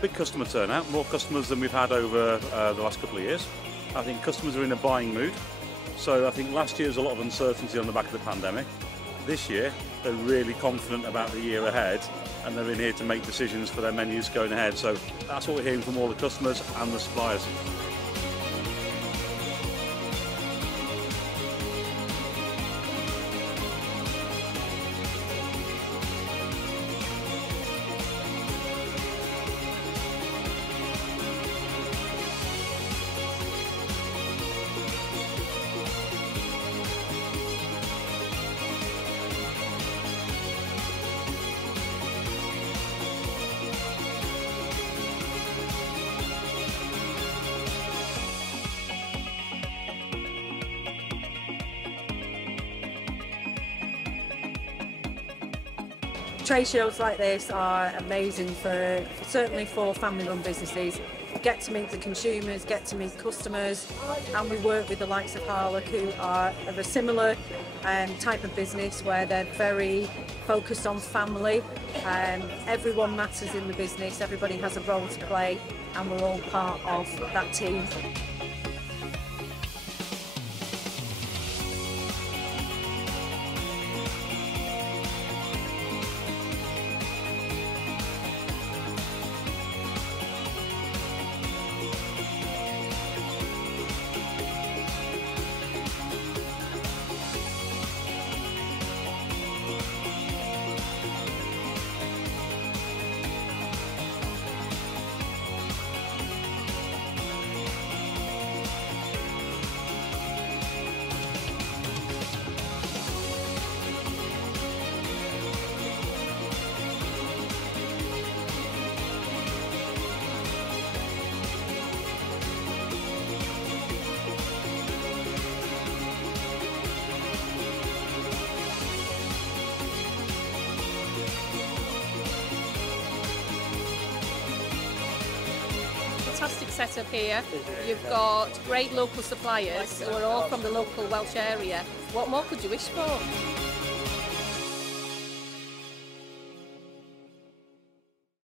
Big customer turnout, more customers than we've had over the last couple of years. I think customers are in a buying mood. So I think last year was a lot of uncertainty on the back of the pandemic. This year, they're really confident about the year ahead, and they're in here to make decisions for their menus going ahead. So that's what we're hearing from all the customers and the suppliers. Trade shows like this are amazing certainly for family-run businesses. You get to meet the consumers, get to meet customers, and we work with the likes of Harlech, who are of a similar type of business where they're very focused on family. Everyone matters in the business, everybody has a role to play, and we're all part of that team. Fantastic setup here. You've got great local suppliers who are all from the local Welsh area. What more could you wish for?